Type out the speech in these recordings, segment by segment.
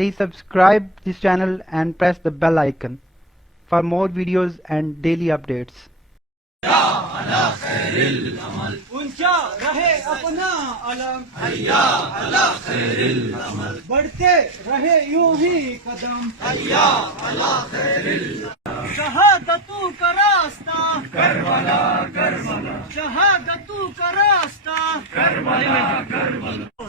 Please subscribe this channel and press the bell icon for more videos and daily updates. اونچا رہے اپنا علم، حیا علی خیر العمل، بڑھتے رہے یوں ہی قدم، حیا علی خیر العمل، شہادتوں کا راستہ کربلا کربلا، شہادتوں کا راستہ کربلا کربلا،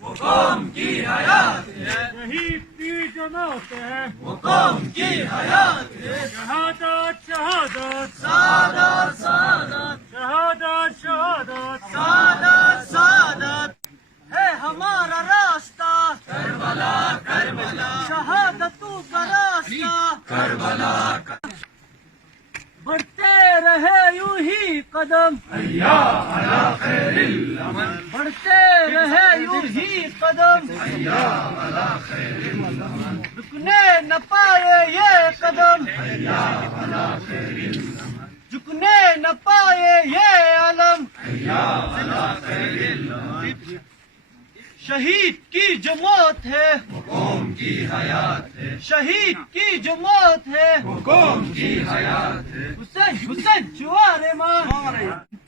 وہ قوم کی حیات ہے، شہید کی جماعت ہے، وہ قوم کی حیات ہے، شہادت شہادت سعادت سعادت، شہادت شہادت سعادت سعادت ہے ہمارا راستہ کربلا کربلا، شہادتوں کا راستہ کربلا بڑھتے رہے یوں ہی قدم، حیا علی خیر العمل، بڑھتے رہے یوں ہی قدم، حیا علی خیر العمل، رکنے نہ پائے یہ قدم، حیا علی خیر العمل، جھکنے نہ پائے یہ علم، حیا علی خیر العمل، شہید کی جو موت ہے وہ قوم کی حیات ہے، شہید کی جو موت ہے وہ قوم کی حیات ہے، حسین حسین جوار ماں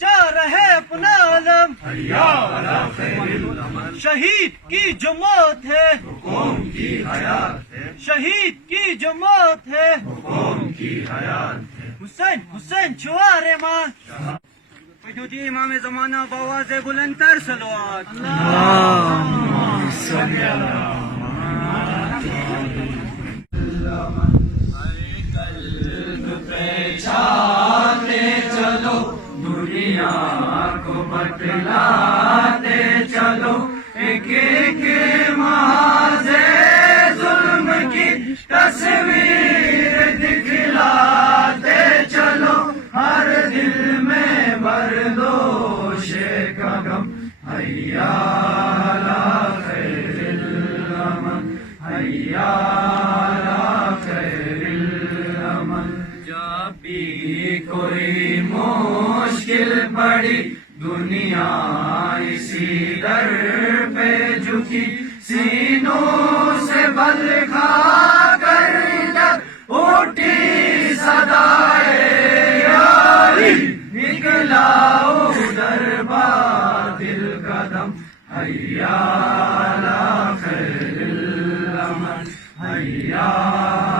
چا رہے اپنا علم، حیا علی خیر العمل، شہید کی جو موت ہے وہ قوم کی حیات ہے، شہید کی جو موت ہے وہ قوم کی حیات ہے، حسین حسین جوار ماں جو جی امام زمانہ بآواز بلند تر صلوات، اللہم صلی قلب پہچاتے چلو، دنیا کو بتلاتے چلو، ایک ایک محاذ ظلم کی تصویر دکھلاتے چلو، ہر دل میں بردوش کا غم، حیا علی خیر العمل، حیا علی خیر العمل، جب بھی کوئی مشکل پڑی دنیا اسی در پہ جھکی، سینوں سے بل کھا کر جب اٹھی صدائے یاری، نکلا ادھر باطل قدم، حیا علی خیر العمل، حیا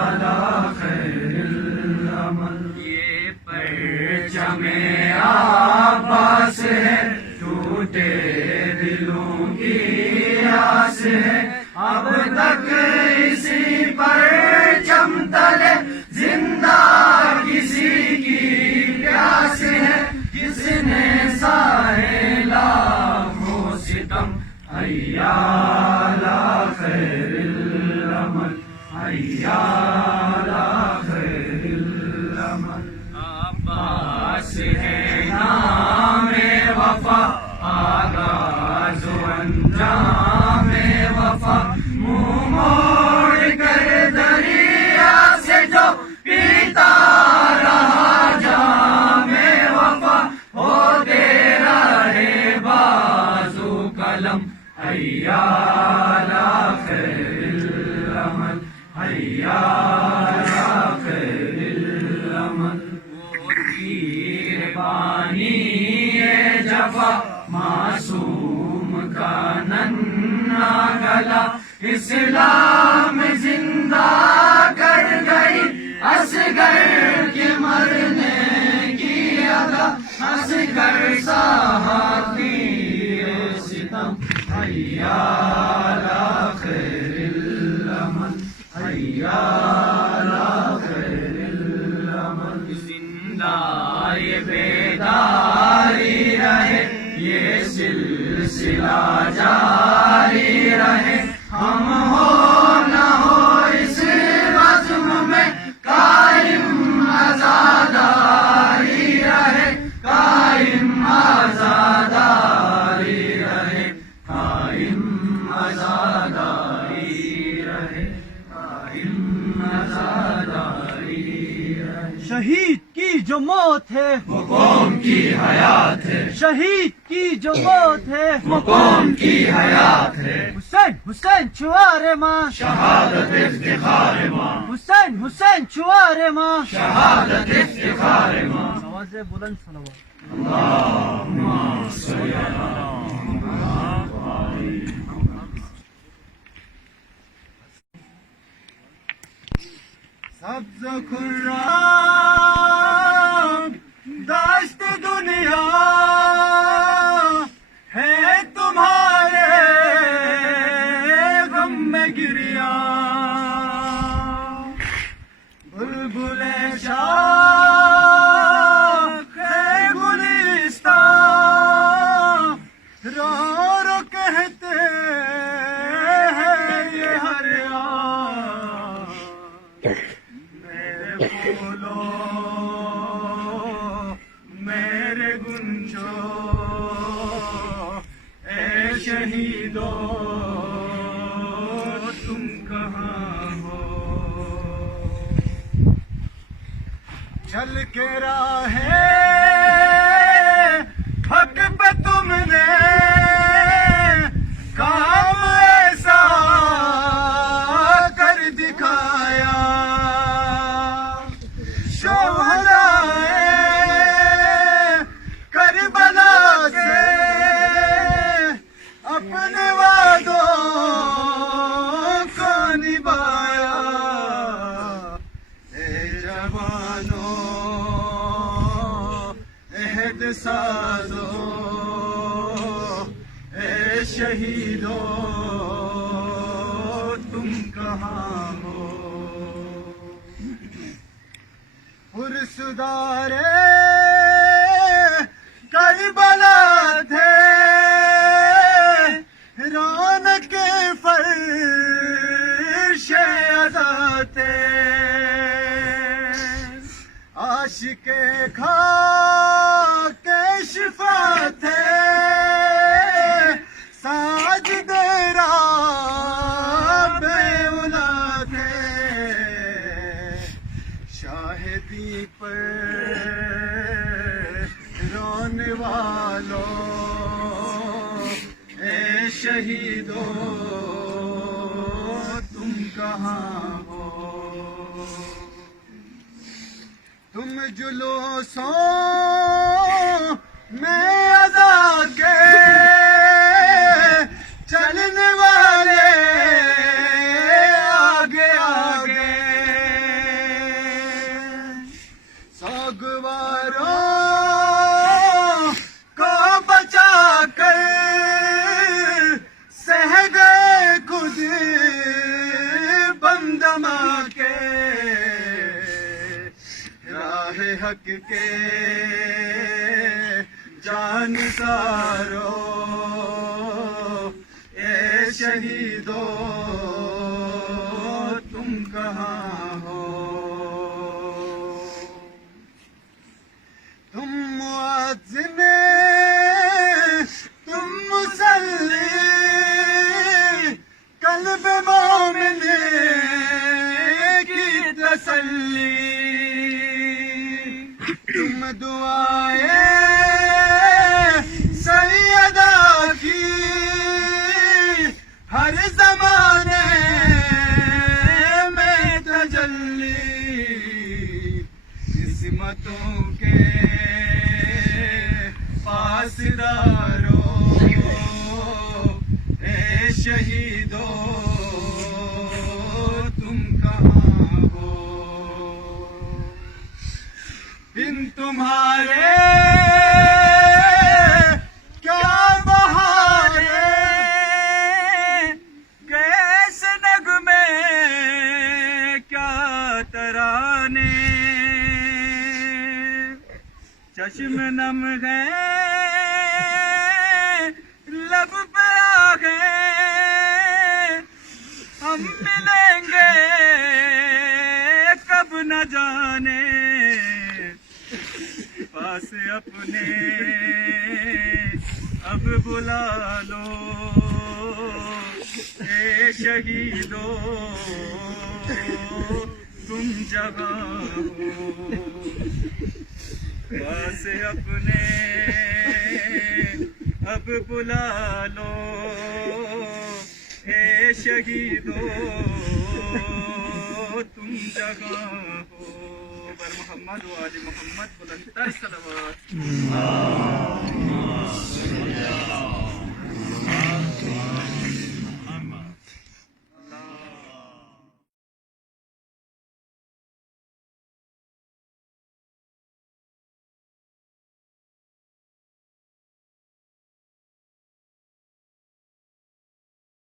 علی خیر العمل، یہ پرچم عباس ہے، ٹوٹے دلوں کی آس ہے، اب تک اسی پرچم تلے زندہ کسی کی پیاس ہے، جس نے سائے لاکھوں ستم، حیا علی خیر العمل، حیا علی خیر العمل، عباس ہے نام وفا، آغاز و انجام وفا، منہ موڑ کر دریا سے جو پیتا رہا جام وفا، ہو دے رہے بازو قلم، حیا علی خیر العمل، حیا علی خیر العمل، وہ تیر بانی جفا، معصوم کا ننھا گلا، اسلام زندہ کر گئی اصغر کے مرنے کی ادا، اصغر سہا تیر ستم، حیا علی خیر العمل، حیا علی خیر العمل، زندہ یہ بیداری رہے، یہ سلسلہ جاری رہے، ہم ہو نہ ہو اس بزم میں قائم آزاداری رہے، قائم آزاداری رہے، قائم آزاداری رہے، قائم آزاداری رہے، شہید کی جو موت ہے وہ قوم کی حیات ہے، شہید کی جو موت ہے وہ قوم کی حیات ہے، حسین حسین چوار ماں شہادت افتخار ماں، حسین حسین چوار ماں شہادت افتخار ماں، آواز بلند صلوات اللہم صلی سبز و خرام داشت دنیا ہے تمہارے غم میں گریا، بلبل شاخ گلستان رو رو کہتے ہیں یہ ہر بولو میرے گنجو اے شہیدو تم کہاں ہو، چل کے راہ حق پہ تم نے کام ایسا کر دکھایا، کربلا سے اپنے وعدوں کو نبھایا، اے جوانوں عہد سازو، اے شہیدوں تم کہاں ہو، پرسدارے کربلا تھے رونق فرش عزا تھے، عاشق خاک شفا تھے، ساجد رب اولا تھے، شاہدی پر رونے والوں اے شہیدوں تم کہاں ہو، تم جلوسوں میں عزا کے چلنے والے آگے آگے، سوگواروں کو بچا کر سہ گئے خود بندما کے، راہ حق کے جانسارو اے شہیدو تم کہاں ہو، تم مؤذن تم مصلی قلب مومن کی تسلی، تم دعائیں سیدہ کی ہر زمانے میں تجلی، قسمتوں کے پاسدارو اے شہیدو تم کہاں ہو، دن تمہارے کیا بہارے، کیسے نغمے کیا ترانے، چشم نم گئے لب پہ آ گئے، ہم ملیں گے کب نہ جانے، پاس اپنے اب بلا لو اے شہیدو تم جگہ ہو، پاس اپنے اب بلا لو اے شہیدو تم جگہ ہو، بر محمد و آل محمد بلند تر صلوات.